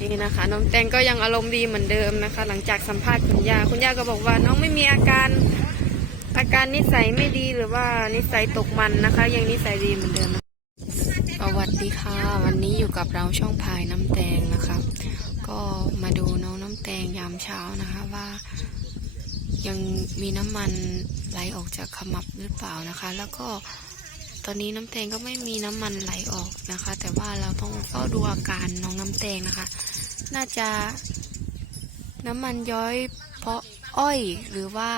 นี่นะคะน้องแตงก็ยังอารมณ์ดีเหมือนเดิมนะคะ หลังจากสัมภาษณ์คุณย่าคุณย่าก็บอกว่าน้องไม่มีอาการอาการนิสัยไม่ดีหรือว่านิสัยตกมันนะคะ ยังนิสัยดีเหมือนเดิมสวัสดีค่ะ วันนี้อยู่กับเราช่องพายน้ำแตงนะคะ ก็มาดูน้องน้ำแตงยามเช้านะคะว่า ยังมีน้ำมันไหลออกจากขมับหรือเปล่านะคะ แล้วก็ อนนี้น้ำแตงก็ไม่มีน้ำมันไหลออกนะคะ แต่ว่าเราต้องเฝ้าดูอาการน้องน้ำแตงนะคะ น่าจะน้ำมันย้อยเพราะอ้อยหรือว่า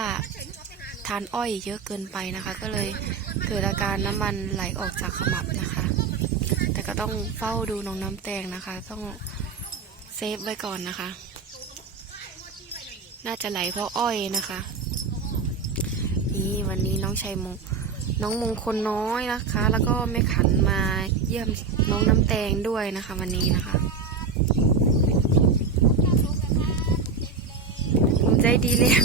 ทานอ้อยเยอะเกินไปนะคะ ก็เลยเกิดอาการน้ำมันไหลออกจากขมับนะคะ แต่ก็ต้องเฝ้าดูน้องน้ำแตงนะคะ ต้องเซฟไว้ก่อนนะคะ น่าจะไหลเพราะอ้อยนะคะ นี่วันนี้น้องชัยมง น้องมงคลน้อยนะคะ แล้วก็แม่ขันมาเยี่ยมน้องน้ำแตงด้วยนะคะ วันนี้นะคะผมใจดีแล้ว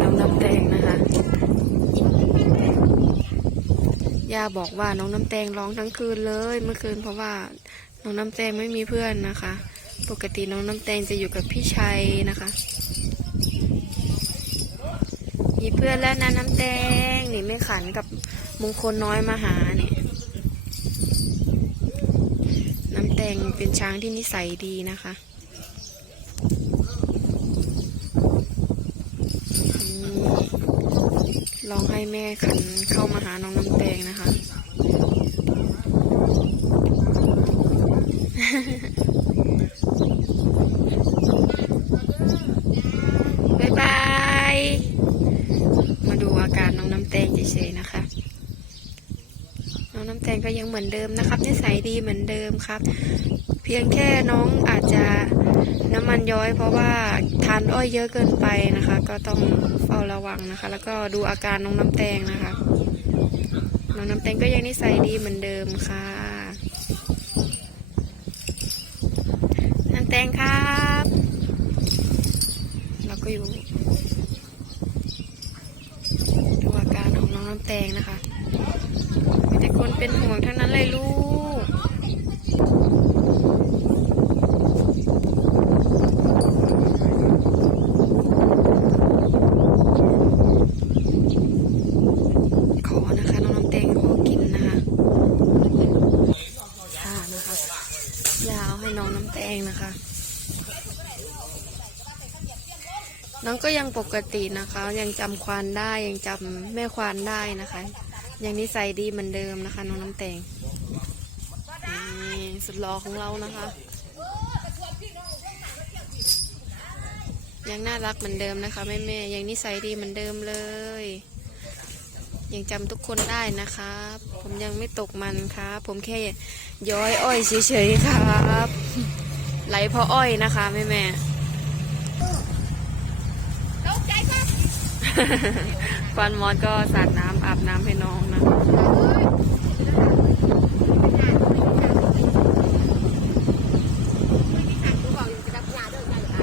น้องน้ำแตงนะคะย่าบอกว่าน้องน้ำแตงร้องทั้งคืนเลยเมื่อคืนเพราะว่าน้องน้ำแตงไม่มีเพื่อนนะคะ ปกติน้องน้ำแตงจะอยู่กับพี่ชัยนะคะ มีเพื่อนแล้วนะน้ำแตงนี่ไม่ขันกับมงคลน้อยมาหาเนี่ยน้ำแตงเป็นช้างที่นิสัยดีนะคะลองให้แม่ขันเข้ามาหาน้องน้ำแตงนะคะ บายบาย มาดูอาการน้องน้ำแตงเฉยๆนะคะ น้องน้ำแตงก็ยังเหมือนเดิมนะครับนิสัยดีเหมือนเดิมครับ เพียงแค่น้องอาจจะน้ำมันย้อยเพราะว่าทานอ้อยเยอะเกินไปนะคะ ก็ต้องเฝ้าระวังนะคะ แล้วก็ดูอาการน้องน้ำแตงนะคะ น้องน้ำแตงก็ยังนิสัยดีเหมือนเดิมค่ะน้ำแตงครับเราก็อยู่ดูอาการของน้องน้ำแตงนะคะ เป็นห่วงทั้งนั้นเลยลูก ขอนะคะน้องน้ำแตงขอกินนะคะค่ะนะคะยาวให้น้องน้ำแตงนะคะ น้องก็ยังปกตินะคะ ยังจำควานได้ยังจำแม่ควานได้นะคะ ยังนิสัยดีเหมือนเดิมนะคะ น้องน้ำแตงนี่สุดหล่อของเรานะคะ ยังน่ารักเหมือนเดิมนะคะแม่แม่ๆยังนิสัยดีเหมือนเดิมเลย ยังจำทุกคนได้นะครับ ผมยังไม่ตกมันครับ ผมแค่ย้อยอ้อยเฉยๆครับ ไหลเพราะอ้อยนะคะแม่แม่ๆ ฟอนมอสก็สาดน้ำอาบน้ำให้น้องนะ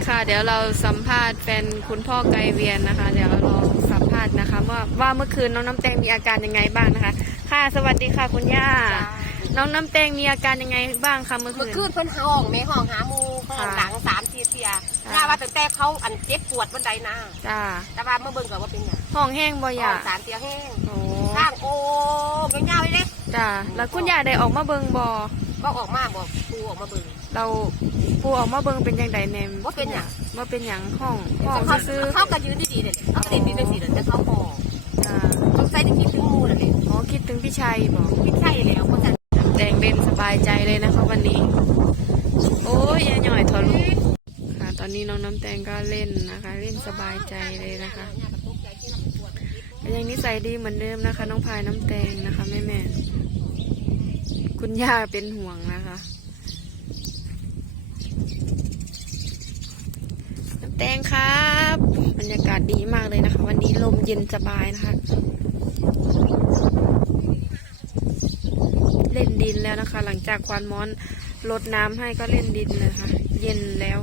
ค่ะเดี๋ยวเราสัมภาษณ์แฟนคุณพ่อไกเวียนนะคะ เดี๋ยวเราสัมภาษณ์นะคะว่าว่าเมื่อคืนน้องน้ำแตงมีอาการยังไงบ้างนะคะ ค่ะสวัสดีค่ะคุณย่า น้องน้ำแตงมีอาการยังไงบ้างคะเมื่อคืเมื่อน คืนเพิ่นห้องแม่ห้องหาหมูห้องหลังสามสี่เทียค่ะย่าว่าตั้งแต่เขาอันเจ็บปวดบันไดนะจ้าแต่ว่าเมื่อเบิ่งก่อนว่าเป็นหยังห้องแห้งบ่ห้ย่าองสามเทียแห้งโอ้ข้างโอ้ยยาวๆเลยเด้จ้าแล้วคุณย่าได้ออกมาเบิงบอก็ออกมาบอกปูออกมาเบิ่ง เราปูออกมาเบิงเป็นยังไงแนมว่าเป็นหยังว่าเป็นหยังห้องห้องเขาซื้อเขาก็ยืนดีๆเลยเขาก็เด็นดีเป็นสีเลยแต่เขาห้องๆจ้าต้องใส่ที่คิดถึงหมูนั่นเองอ๋อคิดถึงพี่ชัยบอกคิดใช่แล้วเพราะฉะนั้น แดงเด่นสบายใจเลยนะคะวันนี้ โอ้ยยายหน่อยทอลูกค่ะ ตอนนี้น้องน้ำแตงก็เล่นนะคะ เล่นสบายใจเลยนะคะยังนิสัยดีเหมือนเดิมนะคะ น้องพายน้ำแตงนะคะแม่แม่คุณย่าเป็นห่วงนะคะน้ำแตงครับ บรรยากาศดีมากเลยนะคะ วันนี้ลมเย็นสบายนะคะ เล่นดินแล้วนะคะ หลังจากควานม้อนลดน้ำให้ก็เล่นดินเลยค่ะ เย็นแล้ว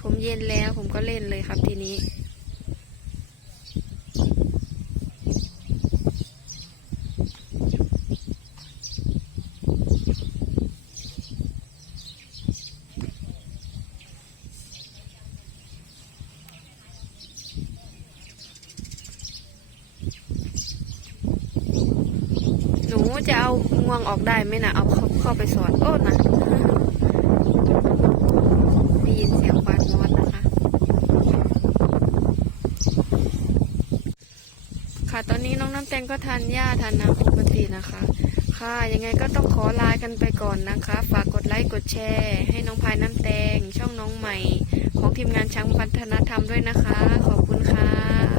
ผมเย็นแล้วผมก็เล่นเลยครับทีนี้ จะเอางวงออกได้ไหมนะเอาเข้าเข้าไปสอนโอ้นะได้ยินเสียงควานมอดนะคะ ค่ะตอนนี้น้องน้ำแตงก็ทานหญ้าทานน้ำปกตินะคะ ค่ะยังไงก็ต้องขอลากันไปก่อนนะคะ ฝากกดไลค์กดแชร์ ให้น้องพายน้ำแตงช่องน้องใหม่ ของทีมงานช้างพัฒนธรรมด้วยนะคะ ขอบคุณค่ะ